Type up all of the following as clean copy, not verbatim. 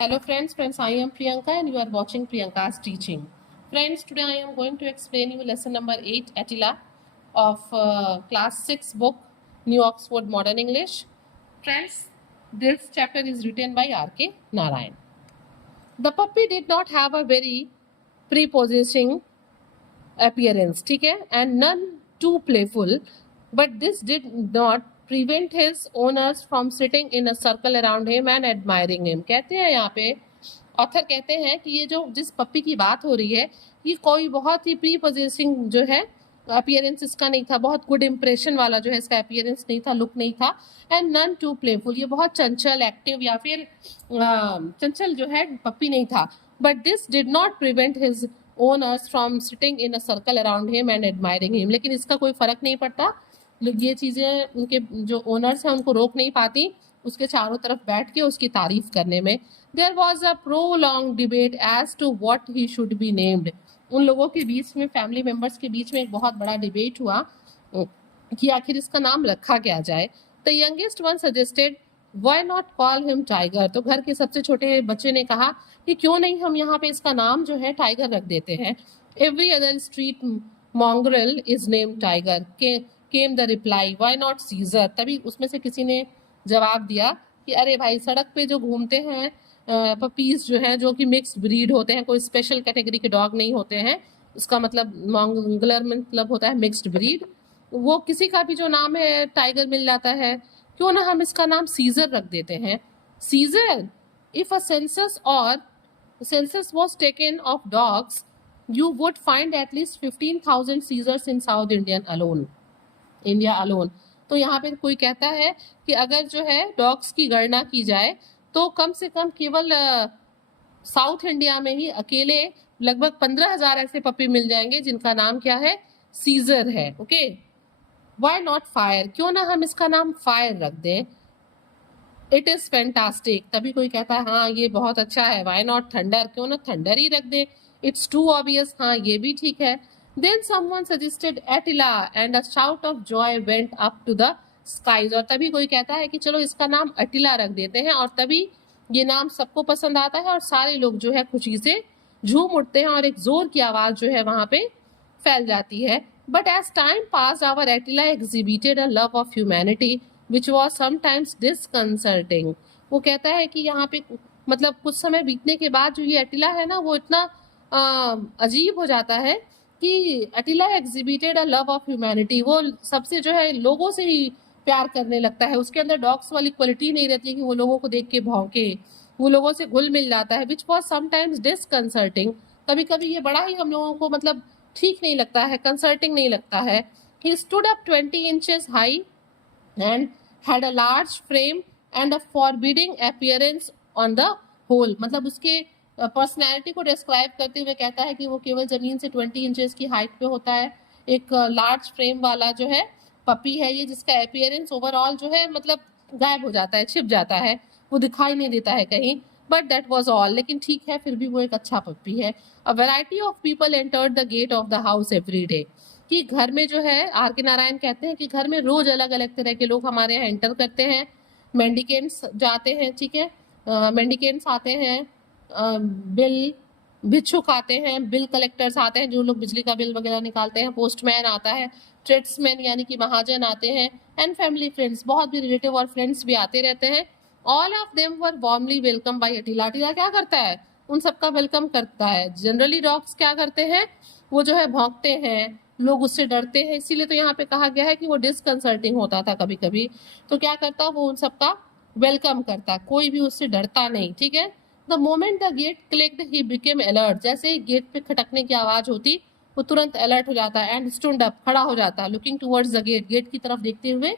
Hello friends, I am Priyanka and you are watching Priyanka's teaching. Friends, today I am going to explain you lesson number 8 Attila of class 6 book New Oxford Modern English. Friends, this chapter is written by R.K. Narayan. The puppy did not have a very prepossessing appearance, ठीक है, and none too playful, but this did not prevent his owners from sitting in a circle around him and admiring him. कहते हैं यहाँ पे author कहते हैं कि ये जो जिस पप्पी की बात हो रही है ये कोई बहुत ही प्री पोजेसिंग जो है अपीयरेंस इसका नहीं था, बहुत गुड इंप्रेशन वाला जो है इसका अपीयरेंस नहीं था, लुक नहीं था, एंड नन टू प्लेफुल, ये बहुत चंचल एक्टिव या फिर चंचल जो है पप्पी नहीं था. But this did not prevent his owners from sitting in a circle around him and admiring him. लेकिन इसका कोई फर्क नहीं पड़ता, ये चीजें उनके जो ओनर्स हैं उनको रोक नहीं पाती उसके चारों तरफ बैठ के उसकी तारीफ करने में. There was a prolong debate as to what he should be named. उन लोगों के बीच में, फैमिली मेंबर्स के बीच में एक बहुत बड़ा डिबेट हुआ कि आखिर इसका नाम रखा क्या जाए. The youngest one suggested why not call him tiger. तो घर के सबसे छोटे बच्चे ने कहा कि क्यों नहीं हम यहाँ पे इसका नाम जो है टाइगर रख देते हैं. Every other street mongrel is named Tiger. Came the reply why not Caesar. तभी उसमें से किसी ने जवाब दिया कि अरे भाई, सड़क पे जो घूमते हैं पपीज जो हैं जो कि मिक्स्ड ब्रीड होते हैं, कोई स्पेशल कैटेगरी के डॉग नहीं होते हैं, उसका मतलब मॉन्गलर मतलब होता है मिक्स्ड ब्रीड, वो किसी का भी जो नाम है टाइगर मिल जाता है, क्यों ना हम इसका नाम सीजर रख देते हैं. Caesar, if a census was taken of dogs you would find at least 15,000 Caesars in South India alone. तो यहाँ पे कोई कहता है कि अगर जो है डॉग्स की गणना की जाए तो कम से कम केवल साउथ इंडिया में ही अकेले लगभग 15,000 ऐसे पपी मिल जाएंगे जिनका नाम क्या है, सीजर है. ओके, व्हाई नॉट फायर, क्यों ना हम इसका नाम फायर रख दें. इट इज फैंटास्टिक, तभी कोई कहता है हाँ ये बहुत अच्छा है. व्हाई नॉट थंडर, क्यों ना थंडर ही रख दे. इट्स टू ऑब्वियस, हाँ ये भी ठीक है. Then someone suggested Attila and a shout of joy went up to the skies. और तभी कोई कहता है कि चलो इसका नाम अटिला रख देते हैं, और तभी ये नाम सबको पसंद आता है और सारे लोग जो है खुशी से झूम उठते हैं और एक जोर की आवाज जो है वहां पे फैल जाती है. But as time passed, our Attila exhibited a love of humanity which was sometimes disconcerting. वो कहता है कि यहाँ पे मतलब कुछ समय बीतने के बाद जो ये अटिला है ना वो इतना अजीब हो जाता है कि Attila exhibited a love of humanity. वो सबसे जो है लोगों से ही प्यार करने लगता है. उसके अंदर डॉग्स वाली क्वालिटी नहीं रहती कि वो लोगों को देख के भौंके, वो लोगों से घुल मिल जाता है. विच वॉज समटाइम्स डिसकंसर्टिंग, कभी कभी ये बड़ा ही हम लोगों को मतलब ठीक नहीं लगता है, कंसर्टिंग नहीं लगता है. He stood up 20 inches high and had a large frame and a forbidding appearance on the whole. मतलब उसके पर्सनैलिटी को डिस्क्राइब करते हुए कहता है कि वो केवल जमीन से 20 इंचेस की हाइट पे होता है, एक लार्ज फ्रेम वाला जो है पपी है ये, जिसका अपीयरेंस ओवरऑल जो है मतलब गायब हो जाता है, छिप जाता है, वो दिखाई नहीं देता है कहीं. बट दैट वॉज ऑल, लेकिन ठीक है फिर भी वो एक अच्छा पपी है. A variety of people entered the gate of the house every day. कि घर में जो है, आर के नारायण कहते हैं कि घर में रोज अलग अलग तरह के लोग हमारे यहाँ एंटर करते हैं. मेंडिकेंट्स जाते हैं, ठीक है, मेंडिकेंट्स आते हैं, बिल भिक्षुक आते हैं, बिल कलेक्टर्स आते हैं जो लोग बिजली का बिल वगैरह निकालते हैं, पोस्टमैन आता है, ट्रेड्समैन यानी कि महाजन आते हैं, एंड फैमिली फ्रेंड्स, बहुत भी रिलेटिव और फ्रेंड्स भी आते रहते हैं. All of them were warmly welcome by Attila. Attila क्या करता है, उन सबका वेलकम करता है. जनरली डॉग्स क्या करते हैं, वो जो है भौंकते हैं, लोग उससे डरते हैं, इसीलिए तो यहाँ पे कहा गया है कि वो डिसकंसर्टिंग होता था कभी कभी. तो क्या करता, वो उन सबका वेलकम करता, कोई भी उससे डरता नहीं. ठीक है. The moment the gate clicked, he became alert. जैसे ही गेट पे खटकने की आवाज होती वो तुरंत अलर्ट हो जाता है. एंड स्टूड अप, खड़ा हो जाता, looking towards the gate, gate की तरफ देखते हुए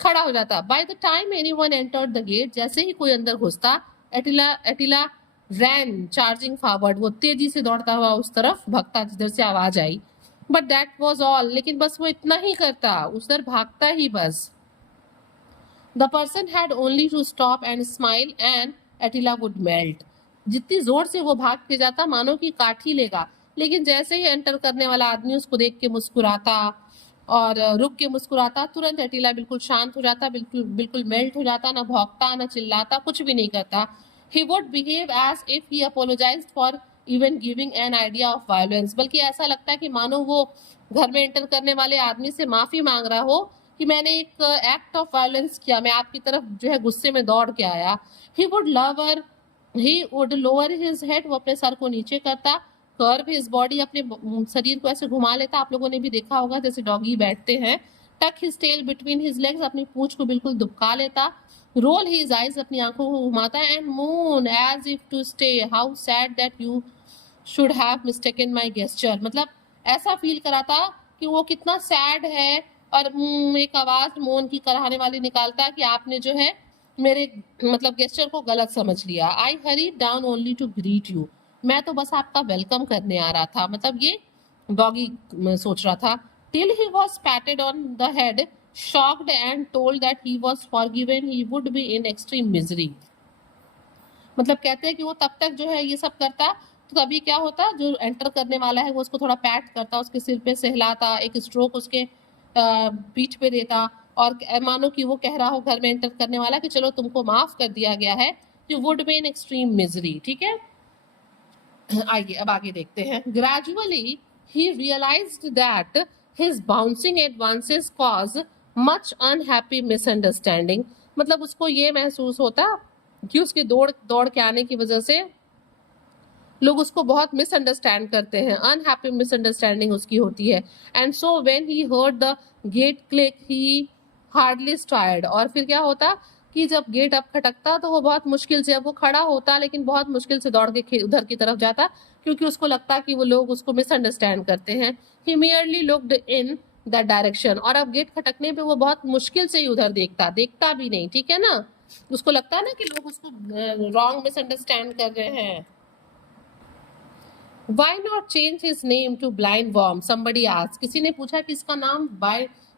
खड़ा हो जाता. By the time anyone entered the gate, जैसे ही कोई अंदर घुसता, एटिला रैन चार्जिंग फॉरवर्ड, वो तेजी से दौड़ता हुआ उस तरफ भगता जिधर से आवाज आई. बट दैट वॉज ऑल, लेकिन बस वो इतना ही करता, उधर भागता ही बस. The person had only to stop and smile and Attila would melt. जितनी जोर से वो भाग के जाता मानो कि काट ही लेगा, लेकिन जैसे ही एंटर करने वाला आदमी उसको देख के मुस्कुराता और रुक के मुस्कुराता, तुरंत एटिला बिल्कुल शांत हो जाता, बिल्कुल मेल्ट हो जाता, ना भौंकता, ना चिल्लाता, कुछ भी नहीं करता. He would behave as if he apologized for even giving an idea of violence. बल्कि ऐसा लगता है कि मानो वो घर में एंटर करने वाले आदमी से माफी मांग रहा हो कि मैंने एक एक्ट ऑफ वायलेंस किया, मैं आपकी तरफ जो है गुस्से में दौड़ के आया. He would lower his head, वो अपने सर को नीचे करता. कर्व हिज बॉडी, अपने शरीर को ऐसे घुमा लेता. आप लोगों ने भी देखा होगा जैसे डॉगी बैठते हैं. Tuck his tail between his legs, अपनी पूंछ को बिल्कुल दुबका लेता. रोल हिज आइज, अपनी आंखों को घुमाता. And moan as if to say, how sad that you should have mistaken my gesture. मतलब ऐसा फील कराता कि वो कितना सैड है, और एक आवाज मौन की कराने वाली निकालता कि आपने जो है मेरे मतलब गेस्चर को गलत समझ लिया. I hurry down only to greet you, मैं तो बस आपका वेलकम करने आ रहा था. मतलब ये डॉगी सोच रहा था. Till he was पैटेड on the head, shocked and told that he was forgiven, he would be in extreme misery. मतलब कहते हैं कि वो तब तक जो है ये सब करता, तो तभी क्या होता, जो एंटर करने वाला है वो उसको थोड़ा पैट करता, उसके सिर पे सहलाता, एक स्ट्रोक उसके पीठ पे देता, और मानो कि वो कह रहा हो घर में एंटर करने वाला कि चलो तुमको माफ कर दिया गया है, you would be in extreme misery. ठीक है, आइए अब आगे देखते हैं. Gradually he realised that his bouncing advances cause much unhappy misunderstanding. मतलब उसको ये महसूस होता कि उसके दौड़ के आने की वजह से लोग उसको बहुत मिसअंडरस्टैंड करते हैं, अनहैप्पी मिसअंडरस्टैंडिंग उसकी होती है. And so when he heard the gate click he hardly stirred. और फिर क्या होता कि जब गेट अब खटकता तो वो बहुत मुश्किल से, अब वो खड़ा होता लेकिन बहुत मुश्किल से दौड़ के उधर की तरफ जाता, क्योंकि उसको लगता कि वो लोग उसको मिसअंडरस्टैंड करते हैं. He merely looked in that direction. और अब गेट खटकने पे वो बहुत मुश्किल से ही उधर देखता भी नहीं. ठीक है ना, उसको लगता है ना कि लोग उसको रॉन्ग मिसअंडरस्टैंड कर रहे हैं. Why not change his name to blind worm? Somebody asked. किसी ने पूछा कि इसका नाम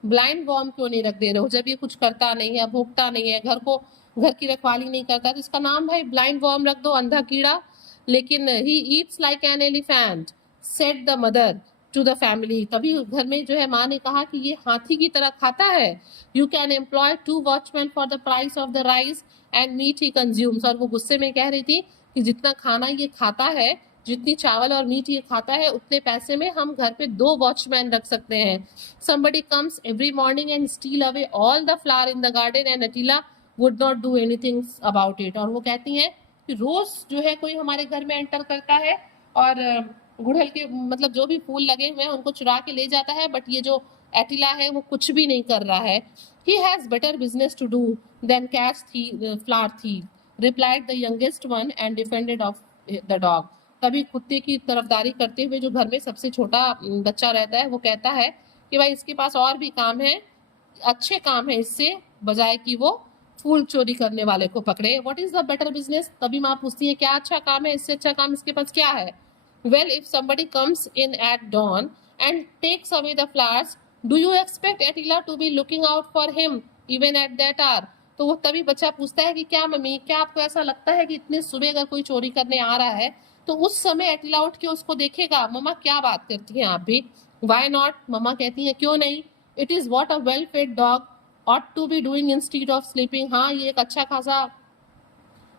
ब्लाइंड वॉर्म क्यों नहीं रख दे रहे हो, जब ये कुछ करता नहीं है, भूखता नहीं है, घर की रखवाली नहीं करता, तो इसका नाम भाई ब्लाइंड वॉर्म रख दो, अंधा कीड़ा. लेकिन he eats like an elephant, said the mother to the family. तभी घर में जो है माँ ने कहा कि ये हाथी की तरह खाता है. You can employ 2 watchman for the price of the rice and meat he consumes. और वो गुस्से में कह रही थी कि जितना खाना ये खाता है, जितनी चावल और मीट ये खाता है, उतने पैसे में हम घर पे 2 वॉचमैन रख सकते हैं. Somebody comes every morning and steal away all the flower in the garden and Attila would not do anything about it. और वो कहती हैं कि रोज जो है कोई हमारे घर में एंटर करता है और गुड़हल के मतलब जो भी फूल लगे हुए हैं उनको चुरा के ले जाता है, बट ये जो एटिला है वो कुछ भी नहीं कर रहा है. He has better business to do than catch flower thief, replied the youngest one and defended of the dog. तभी कुत्ते की तरफदारी करते हुए जो घर में सबसे छोटा बच्चा रहता है वो कहता है कि भाई इसके पास और भी काम है, अच्छे काम है इससे, बजाय कि वो फूल चोरी करने वाले को पकड़े. What is the better business? तभी माँ पूछती है क्या अच्छा काम है, इससे अच्छा काम इसके पास क्या है? Well, if somebody comes in at dawn and takes away the flowers, do you expect Attila to be looking out for him even at that hour? तो वो तभी बच्चा पूछता है कि क्या मम्मी, क्या आपको ऐसा लगता है कि इतने सुबह अगर कोई चोरी करने आ रहा है तो उस समय एटिला उठ के उसको देखेगा? मम्मा क्या बात करती हैं आप भी? Why not? मम्मा कहती हैं क्यों नहीं. It is what a well fed dog ought to be doing instead of sleeping. हाँ, ये एक अच्छा खासा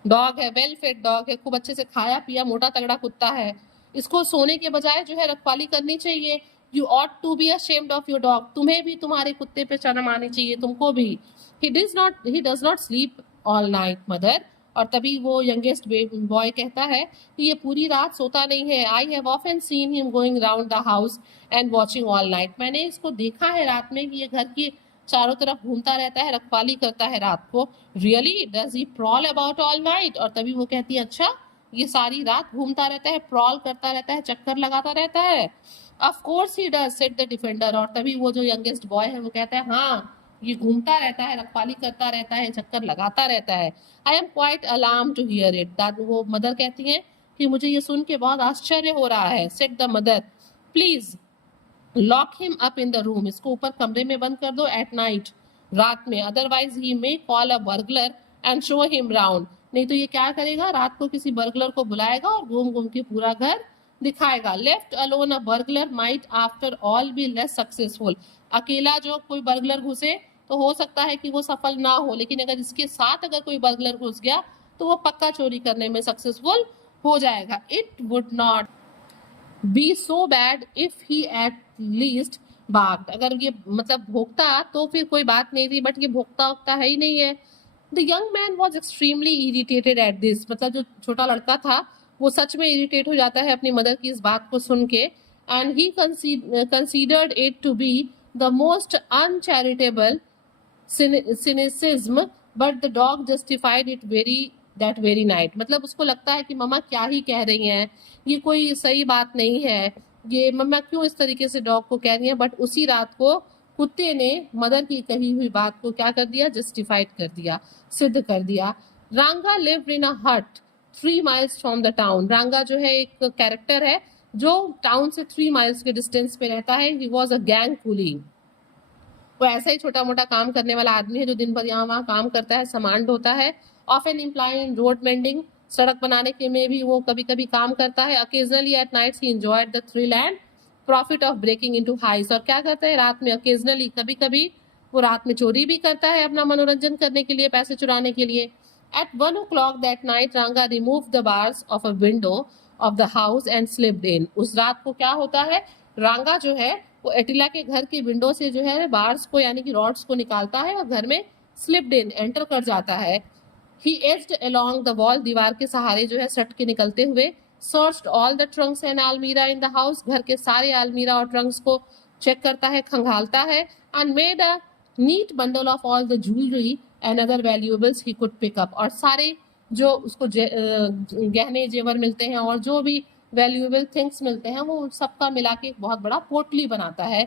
डॉग है, वेल फेड डॉग है, खूब अच्छे से खाया पिया मोटा तगड़ा कुत्ता है, इसको सोने के बजाय जो है रखवाली करनी चाहिए. You ought to be ashamed of your dog. तुम्हें भी तुम्हारे कुत्ते पे शर्म आनी चाहिए, तुमको भी. He does not sleep all night mother. और तभी वो यंगेस्ट बॉय कहता है कि ये पूरी रात सोता नहीं है. I have often seen him going round the house and watching all night. मैंने इसको देखा है रात में कि ये घर की चारों तरफ घूमता रहता है, रखवाली करता है रात को. Really does he prowl about all night. और तभी वो कहती है अच्छा, ये सारी रात घूमता रहता है, प्रॉल करता रहता है, चक्कर लगाता रहता है. Of course he does, said the defender. और तभी वो जो यंगेस्ट बॉय है वो कहता है हाँ, ये घूमता रहता है, रखवाली करता रहता है, चक्कर लगाता रहता है. I am quite alarm to hear it. वो मदर कहती हैं कि मुझे ये सुन के बहुत आश्चर्य हो रहा है. Said the mother, please lock him up in the room. इसको ऊपर कमरे में बंद कर दो एट नाइट, रात में. Otherwise he may call a burglar and show him round. नहीं तो ये क्या करेगा, रात को किसी बर्गलर को बुलाएगा और घूम घूम के पूरा घर दिखाएगा. Left alone a burglar might after all be less successful. अकेला जो कोई बर्गलर घुसे तो हो सकता है कि वो सफल ना हो, लेकिन अगर इसके साथ अगर कोई बर्गलर घुस गया तो वो पक्का चोरी करने में सक्सेसफुल हो जाएगा. It would not be so bad if he at least barked. अगर ये मतलब भोंकता तो फिर कोई बात नहीं थी, बट ये भोंकता उगता है ही नहीं है. The young man was extremely irritated at this. मतलब जो छोटा लड़का था वो सच में इरिटेट हो जाता है अपनी मदर की इस बात को सुन के. And he considered it to be the most uncharitable cynicism, but the dog justified it that very night. मतलब उसको लगता है कि मम्मा क्या ही कह रही हैं, ये कोई सही बात नहीं है, ये मम्मा क्यों इस तरीके से डॉग को कह रही हैं. बट उसी रात को कुत्ते ने मदर की कही हुई बात को क्या कर दिया, जस्टिफाइड कर दिया, सिद्ध कर दिया. रांगा लिव्ड इन अ हट 3 miles फ्रॉम द टाउन. रांगा जो है एक कैरेक्टर है जो टाउन से 3 miles के डिस्टेंस पे रहता है. He was a gang coolie. वो ऐसा ही छोटा मोटा काम करने वाला आदमी है जो दिन भर यहाँ वहाँ काम करता है, सामान ढोता है. Often employee in road mending. सड़क बनाने के में भी वो कभी कभी काम करता है. Occasionally at nights he enjoyed the thrill and profit of breaking into houses. और क्या करता है रात में, अकेजनली कभी कभी वो रात में चोरी भी करता है अपना मनोरंजन करने के लिए, पैसे चुराने के लिए. At 1 o'clock that night Ranga remove the bars of a window of the house and slipped in. उस रात को क्या होता है, रांगा जो है वो एटिला के घर की विंडो से जो है बार्स को यानी कि रॉड्स को निकालता है और घर में स्लिप्ड इन एंटर कर जाता है. ही एज्ड अलोंग द वॉल. दीवार के सहारे जो है सट के निकलते हुए. Searched all the Trunks and अलमीरा इन द हाउस. घर के सारे अलमीरा और ट्रंक्स को चेक करता है, खंगालता है. And made a neat bundle of all the jewellery and other valuables he could pick up. और सारे जो उसको गहने जेवर मिलते हैं और जो भी वैल्यूएबल थिंग्स मिलते हैं वो सबका मिला के एक बहुत बड़ा पोटली बनाता है.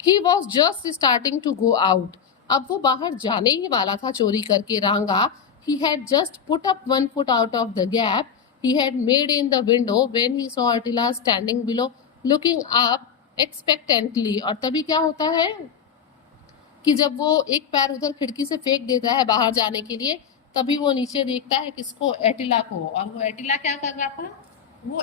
He was just starting to go out. अब वो बाहर जाने ही वाला था चोरी करके Ranga. He had just put up 1 foot out of the gap he had made in the window when he saw Attila standing below looking up expectantly. और तभी क्या होता है कि जब वो एक पैर उधर खिड़की से फेंक देता है बाहर जाने के लिए, तभी वो नीचे देखता है किसको, एटिला को. और वो एटिला क्या कर रहा था, वो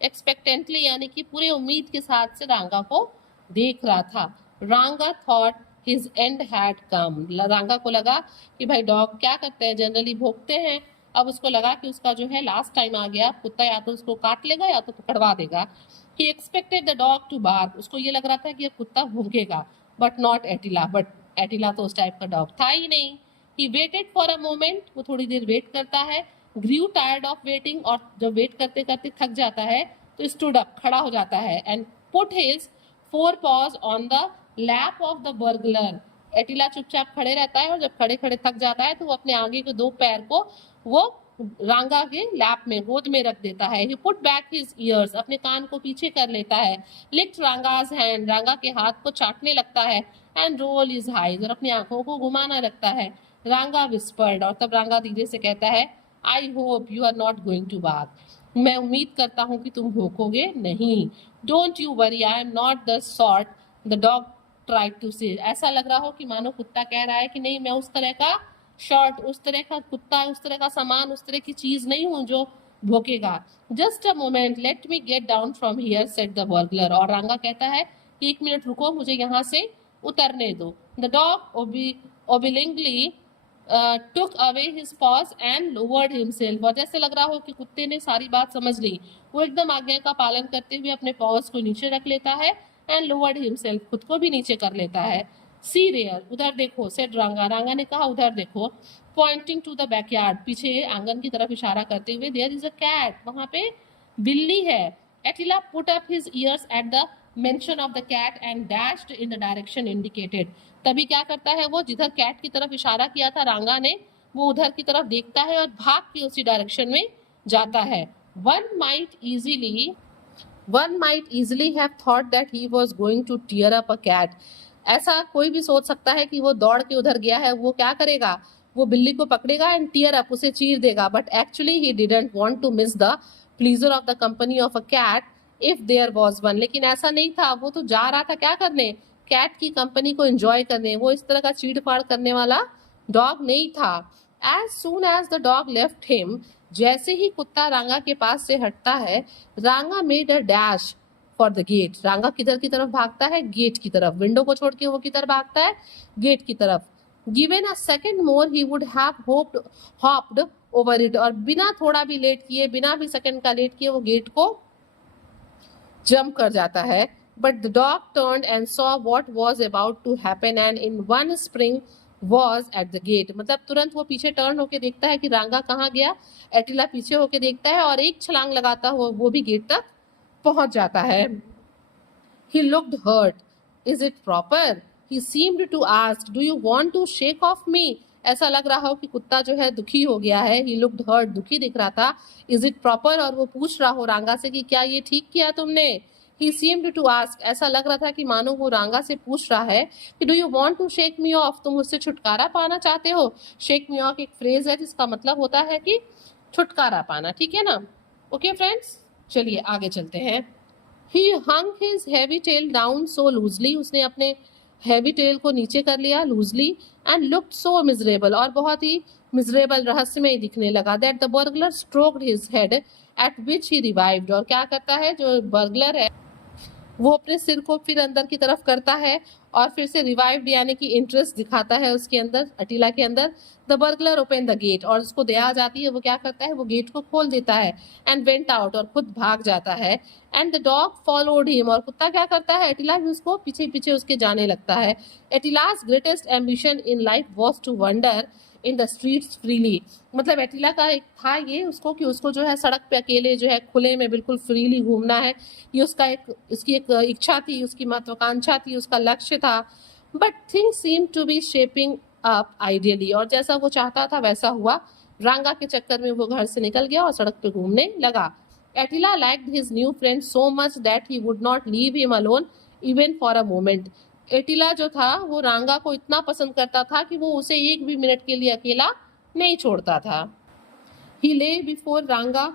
एक्सपेक्टेंटली यानी कि पूरी उम्मीद के साथ से रांगा को देख रहा था. रांगा thought his and had come. रांगा को लगा कि भाई डॉग क्या करते हैं, जनरली भौंकते हैं. अब उसको लगा कि उसका जो है लास्ट टाइम आ गया. कुत्ता या तो उसको काट लेगा या तो पकड़वा देगा. He expected the dog to bark. उसको ये लग रहा था कि ये कुत्ता भौंकेगा, but not Attila. But Attila तो उस टाइप का डॉग था ही नहीं. He waited for a moment. वो थोड़ी देर वेट करता है. Grew tired of waiting. और जब वेट करते करते थक जाता है तो स्टूड अप, खड़ा हो जाता है. And put his 4 paws on the lap of the burglar. Attila चुपचाप खड़े रहता है और जब खड़े खड़े थक जाता है तो वो अपने आगे के 2 पैर को वो रांगा के लैप में, गोद में रख देता है. He put back his ears. अपने कान को पीछे कर लेता है. Licked Ranga's hand. रांगा के हाथ को चाटने लगता है. And roll his eyes. और अपनी आंखों को घुमाना लगता है. रांगा विस्पर्ड. और तब रांगा धीरे से कहता है, I hope you are not going to bark. मैं उम्मीद करता हूँ कि तुम भौंकोगे नहीं. Don't you worry, I am not the sort the dog tried to say. ऐसा लग रहा हो कि मानो कुत्ता कह रहा है कि नहीं, मैं उस तरह का शॉर्ट, उस तरह का कुत्ता, उस तरह का सामान, उस तरह की चीज नहीं हूँ जो भौंकेगा. Just a moment, let me get down from here, said the burglar. और रांगा कहता है कि 1 मिनट रुको, मुझे यहाँ से उतरने दो. The dog obligingly took away his paws and lowered himself. और जैसे लग रहा हो कि कुत्ते ने सारी बात समझ ली, वो एकदम आज्ञा का पालन करते हुए अपने paws को नीचे रख लेता है. and lowered himself, खुद को भी नीचे कर लेता है. see there, उधर देखो, said रांगा. रांगा ने कहा उधर देखो. pointing to the backyard, पीछे आंगन की तरफ इशारा करते हुए. there is a cat, वहां पे बिल्ली है. Attila put up his ears at the mention of the cat and dashed in the direction indicated. तभी क्या करता है वो, जिधर कैट की तरफ इशारा किया था रांगा ने, वो उधर की तरफ देखता है और भाग के उसी डायरेक्शन में जाता है. One might easily have thought that he was going to tear up a cat. ऐसा कोई भी सोच सकता है कि वो दौड़ के उधर गया है, वो क्या करेगा, वो बिल्ली को पकड़ेगा एंड टीयर अप, उसे चीर देगा. But actually he didn't want to miss the pleasure of the company of a cat if there was one. लेकिन ऐसा नहीं था, वो तो जा रहा था क्या करने, कैट की कंपनी को एंजॉय करने. वो इस तरह का चीड़ फाड़ करने वाला डॉग नहीं था. As soon as the dog left him, जैसे ही कुत्ता रांगा के पास से हटता है, Ranga made a dash for the gate. Ranga किधर की तरफ भागता है, गेट की तरफ. विंडो को छोड़ के वो किधर भागता है, गेट की तरफ. Given a second more he would have hopped over it, और बिना थोड़ा भी लेट किए, बिना भी सेकंड का लेट किए वो गेट को जंप कर जाता है. But the dog turned and saw what was about to happen and in one spring was at the gate. मतलब तुरंत वो पीछे टर्न होके देखता है कि रांगा कहाँ गया. एटिला पीछे होके देखता है और एक छलांग लगाता हुआ वो भी गेट तक पहुंच जाता है. He looked hurt. Is it proper? He seemed to ask, do you want to shake off me? ऐसा लग रहा हो कि कुत्ता जो है दुखी हो गया है. He looked hurt, दुखी दिख रहा था. Is it proper? और वो पूछ रहा हो रांगा से कि क्या ये ठीक किया तुमने. He seemed to ask, ऐसा लग रहा था कि मानो वो रांगा से पूछ रहा है कि do you want to shake me off? तुम मुझसे छुटकारा पाना चाहते हो. Shake me off एक फ्रेज है जिसका मतलब होता है कि छुटकारा पाना. ठीक है ना. ओके फ्रेंड्स, चलिए आगे चलते हैं. He hung his heavy tail down so loosely, उसने अपने heavy tail को नीचे कर लिया loosely and looked so miserable, और बहुत ही miserable रहस्यमय दिखने लगा. That the burglar stroked his head at which he revived, और क्या करता है जो burglar है वो अपने सिर को फिर अंदर की तरफ करता है और फिर से रिवाइव्ड यानी कि इंटरेस्ट दिखाता है उसके अंदर, अटीला के अंदर. The burglar open the gate, और उसको दया आ जाती है, वो क्या करता है वो गेट को खोल देता है. एंड वेंट आउट, और खुद भाग जाता है. And the dog followed him, और कुत्ता क्या करता है अटीला भी उसको पीछे पीछे उसके जाने लगता है. Attila's greatest ambition in life was to wander in the streets freely. मतलब एटिला का एक था ये उसको कि उसको जो है सड़क पे अकेले जो है खुले में बिल्कुल फ्रीली घूमना है. ये उसकी एक इच्छा थी, उसकी महत्वाकांक्षा थी, उसका लक्ष्य था. But things seem to be shaping up ideally, और जैसा वो चाहता था वैसा हुआ. रांगा के चक्कर में वो घर से निकल गया और सड़क पे घूमने लगा. Attila liked his new friend so much that he would not leave him alone even for a moment. Attila जो था वो रांगा को इतना पसंद करता था कि वो उसे एक भी मिनट के लिए अकेला नहीं छोड़ता था. ही ले बिफोर रांगा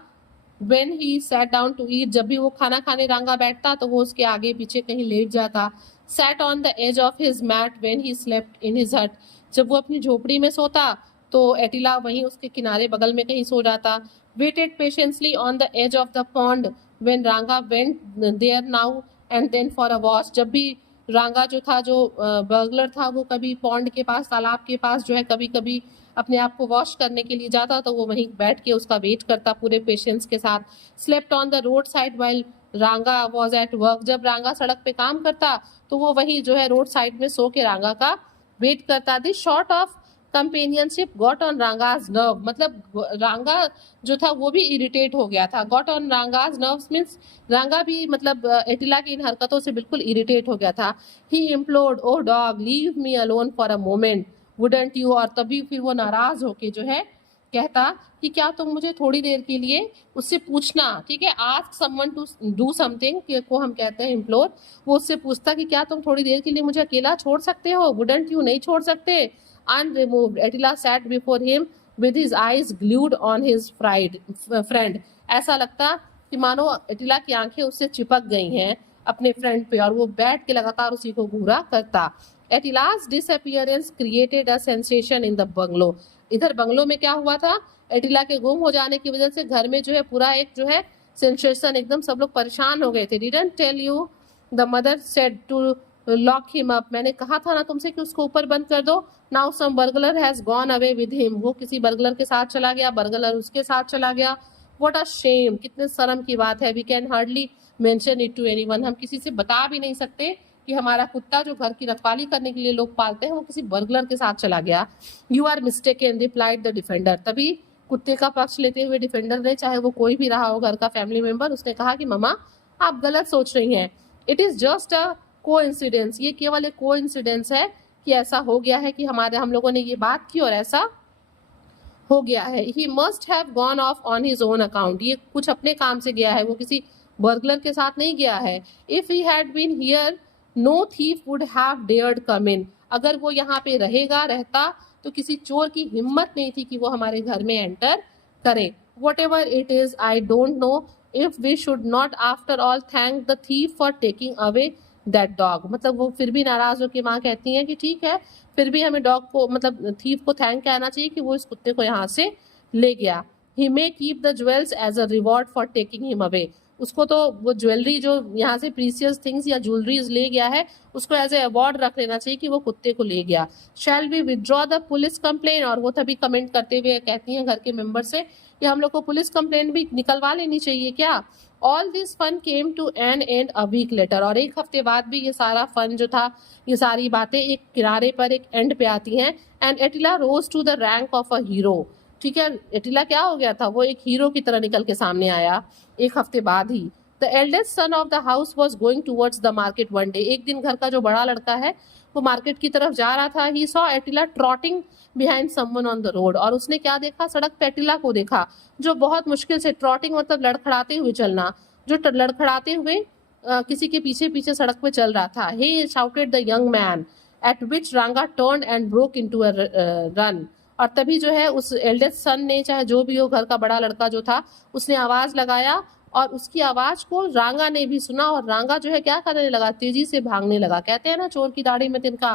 when he sat down to eat, जब भी वो खाना खाने रांगा बैठता तो वो उसके आगे पीछे कहीं लेट जाता. sat on the edge of his mat when he slept in his hut, जब वो अपनी झोपड़ी में सोता तो एटिला वहीं उसके किनारे बगल में कहीं सो जाता. waited patiently on the edge of the pond when रांगा went there now and then for a wash, जब भी रांगा जो था जो बर्गलर था वो कभी पॉन्ड के पास तालाब के पास जो है कभी कभी अपने आप को वॉश करने के लिए जाता तो वो वहीं बैठ के उसका वेट करता पूरे पेशेंस के साथ. Slept on the road side while रांगा वॉज एट वर्क, जब रांगा सड़क पे काम करता तो वो वहीं जो है रोड साइड में सो के रांगा का वेट करता. This sort of companionship got on Ranga's nerve, मतलब रांगा जो था वो भी इरिटेट हो गया था. गॉट ऑन रांगाज नर्व्स मीन्स रांगा भी मतलब एटिला की इन हरकतों से बिल्कुल इरिटेट हो गया था. He implored, oh dog leave me alone for a moment wouldn't you, और तभी फिर वो नाराज होके जो है कहता कि क्या तुम मुझे थोड़ी देर के लिए उससे पूछना. ठीक है, ask someone to do something को हम कहते हैं इम्प्लोर. वो उससे पूछता कि क्या तुम थोड़ी देर के लिए मुझे अकेला छोड़ सकते हो. वुडंट यू, नहीं छोड़ सकते. Unmoved Attila sat before him with his eyes glued on his friend, ऐसा लगता कि मानो एटिला की आंखें उससे चिपक गई हैं अपने फ्रेंड पे और वो बैठ के लगातार उसी को घूरा करता. Attila's disappearance created a sensation in the bungalow, इधर बंगलो में क्या हुआ था एटिला के गुम हो जाने की वजह से घर में जो है पूरा एक जो है सेंसेशन, एकदम सब लोग परेशान हो गए थे. Didn't tell you the mother said to lock him up, मैंने कहा था ना तुमसे कि उसको ऊपर बंद कर दो. Now some burglar has gone away with him, वो किसी बर्गलर के साथ चला गया, बर्गलर उसके साथ चला गया. व्हाट अ शेम, कितने शर्म की बात है. We can hardly mention it to anyone, हम किसी से बता भी नहीं सकते कि हमारा कुत्ता जो घर की रखवाली करने के लिए लोग पालते हैं वो किसी बर्गलर के साथ चला गया. You are mistaken replied the defender, तभी कुत्ते का पक्ष लेते हुए डिफेंडर ने, चाहे वो कोई भी रहा हो घर का फैमिली मेंबर, उसने कहा कि ममा आप गलत सोच रही हैं. It is just a coincidence, ये केवल एक कोइंसिडेंस है कि ऐसा हो गया है कि हम लोगों ने ये बात की और ऐसा हो गया है. He must have gone of on his own account, ये कुछ अपने काम से गया है, वो किसी बर्गलर के साथ नहीं गया है. If he had been here no thief would have dared come in, अगर वो यहाँ पे रहता तो किसी चोर की हिम्मत नहीं थी कि वो हमारे घर में एंटर करे. Whatever it is I don't know if we should not after all thank the thief for taking away that dog, मतलब वो फिर भी नाराज होकर माँ कहती है कि ठीक है फिर भी हमें डॉग को मतलब थीफ को थैंक कहना चाहिए कि वो इस कुत्ते को यहाँ से ले गया. He may keep the jewels as a reward for taking him away, उसको तो वो ज्वेलरी जो यहाँ से प्रीसियस थिंग्स या ज्वेलरीज ले गया है उसको एज ए अवार्ड रख लेना चाहिए कि वो कुत्ते को ले गया। Shall we withdraw the police complaint, और वो तभी कमेंट करते हुए कहती हैं घर के मेंबर से कि हम लोग को पुलिस कंप्लेन भी निकलवा लेनी चाहिए क्या। All this fun came to an end a week later, और एक हफ्ते बाद भी ये सारा फन जो था, ये सारी बातें एक किनारे पर एक एंड पे आती हैं। And Attila rose to the rank of a hero. ठीक है, एटिला क्या हो गया था, वो एक हीरो की तरह निकल के सामने आया एक हफ्ते बाद ही। The eldest son of the house was going towards the market one day. एक दिन घर का जो बड़ा लड़का है वो मार्केट की तरफ जा रहा था। He saw Attila trotting behind someone on the road, और उसने क्या देखा, सड़क पे एटिला को देखा जो बहुत मुश्किल से, ट्रॉटिंग मतलब लड़खड़ाते हुए चलना, जो लड़खड़ाते हुए किसी के पीछे पीछे सड़क पे चल रहा था। He shouted the young man at which Ranga turn and broke into a run. और तभी जो है उस एल्डेस्ट सन ने, चाहे जो भी हो घर का बड़ा लड़का जो था, उसने आवाज लगाया और उसकी आवाज को रांगा ने भी सुना, और रांगा जो है क्या करने लगा, तेजी से भागने लगा। कहते हैं ना चोर की दाढ़ी में तिनका,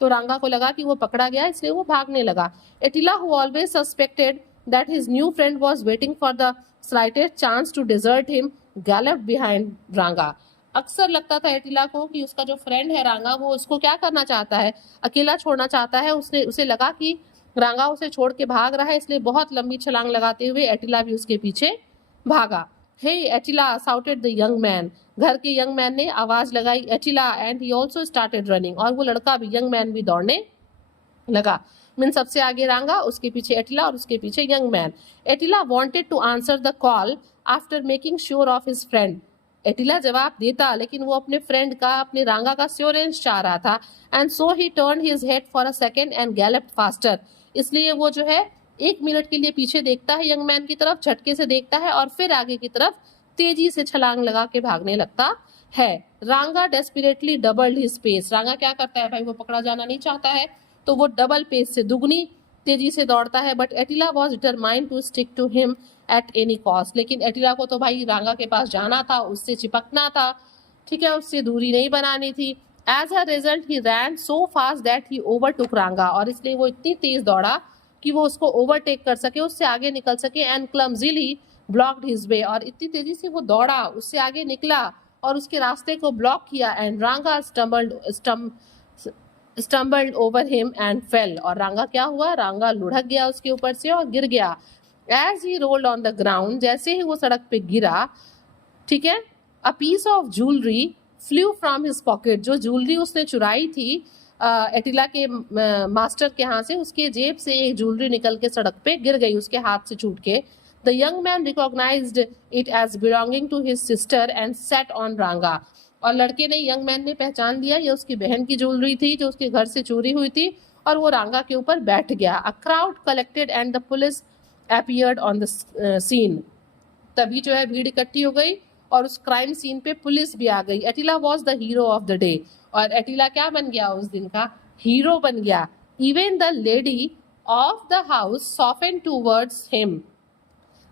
तो रांगा को लगा कि वो पकड़ा गया इसलिए वो भागने लगा। Attila who always suspected that his new friend was waiting for the slightest chance to desert him galloped behind Ranga. अक्सर लगता था एटिला को कि उसका जो फ्रेंड है रांगा वो उसको क्या करना चाहता है, अकेला छोड़ना चाहता है। उसे लगा कि रांगा उसे छोड़ के भाग रहा है, इसलिए बहुत लंबी छलांग लगाते हुए एटिला भी उसके पीछे भागा। Hey Attila shouted the young man, घर के यंग मैन ने आवाज लगाई Attila, and he also started running, और वो लड़का भी, यंग मैन भी दौड़ने लगा। मीन सबसे आगे रांगा, उसके पीछे एटिला और उसके पीछे young man. Attila wanted to answer the call after making sure of his friend. Attila जवाब देता, लेकिन वो अपने फ्रेंड का, अपने रांगा का श्योरेंस चाह रहा था। And so he turn his head for a second and galloped faster. इसलिए वो जो है 1 मिनट के लिए पीछे देखता है यंग मैन की तरफ, झटके से देखता है, और फिर आगे की तरफ तेजी से छलांग लगा के भागने लगता है। रांगा डेस्परेटली डबल्ड हिज पेस। रांगा क्या करता है भाई, वो पकड़ा जाना नहीं चाहता है, तो वो डबल पेस से, दुगनी तेजी से दौड़ता है। But Attila was determined to stick to him at any cost. लेकिन एटिला को तो भाई रांगा के पास जाना था, उससे चिपकना था, ठीक है, उससे दूरी नहीं बनानी थी। As a result he ran so fast that he overtook Ranga, और इसलिए वो इतनी तेज दौड़ा कि वो उसको ओवरटेक कर सके, उससे आगे निकल सके। एंड क्लमजीली ब्लॉक्ड हिज वे, और इतनी तेजी से वो दौड़ा, उससे आगे निकला और उसके रास्ते को ब्लॉक किया। एंड रांगा stumbled over him and fail, और रांगा क्या हुआ, रांगा लुढ़क गया उसके ऊपर से और गिर गया। As he rolled on the ground, जैसे ही वो सड़क पे गिरा, ठीक है, a piece of jewellery flew from his pocket. जो ज्वेलरी उसने चुराई थी एटिला के मास्टर के हाथ से, उसके जेब से एक ज्वेलरी निकल के सड़क पे गिर गई उसके हाथ से छूट के। The young man recognised it as belonging to his sister and set on Ranga, और लड़के ने, यंग मैन ने पहचान लिया ये उसकी बहन की ज्वेलरी थी जो उसके घर से चोरी हुई थी, और वो रांगा के ऊपर बैठ गया। A crowd collected and the police appeared on the scene. तभी जो है भीड़ इकट्ठी हो गई और उस क्राइम सीन पे पुलिस भी आ गई। Attila was the hero of the day, और एटिला क्या बन गया, उस दिन का हीरो बन गया। Even the lady of the house soften towards him.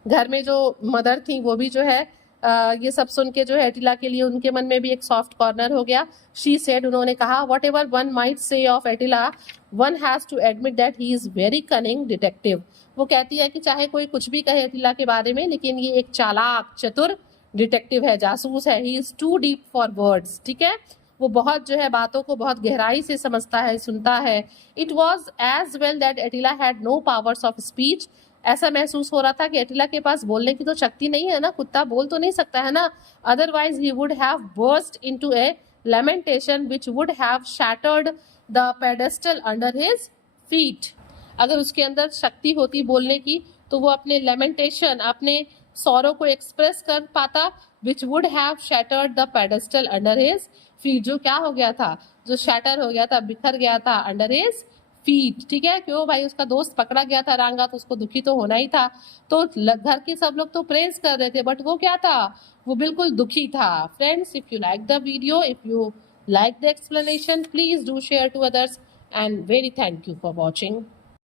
घर में जो मदर थी वो भी जो है ये सब सुन के जो है एटिला के लिए उनके मन में भी एक सॉफ्ट कॉर्नर हो गया। शी सेड, उन्होंने कहा, whatever one might say of Attila, one has to admit that he is very cunning detective. वो कहती है कि चाहे कोई कुछ भी कहे एटिला के बारे में, लेकिन ये एक चालाक चतुर डिटेक्टिव है, जासूस है। He is too deep for words, ठीक है, वो बहुत जो है बातों को बहुत गहराई से समझता है, सुनता है। It was as well that Attila had no powers of speech. ऐसा महसूस हो रहा था कि एटिला के पास बोलने की तो शक्ति नहीं है ना, कुत्ता बोल तो नहीं सकता है ना, otherwise he would have burst into A lamentation which would have shattered the pedestal under his feet। अगर उसके अंदर शक्ति होती बोलने की तो वो अपने lamentation, अपने सौरों को एक्सप्रेस कर पाता, which would have shattered the pedestal under his feet। जो क्या हो गया था, जो शैटर हो गया था, बिखर गया था, under his फीट, ठीक है। क्यों भाई, उसका दोस्त पकड़ा गया था रांगा, तो उसको दुखी तो होना ही था। तो घर के सब लोग तो प्रेज कर रहे थे, बट वो क्या था, वो बिल्कुल दुखी था। Friends, if you like the video, if you like the explanation, please do share to others, and very thank you for watching।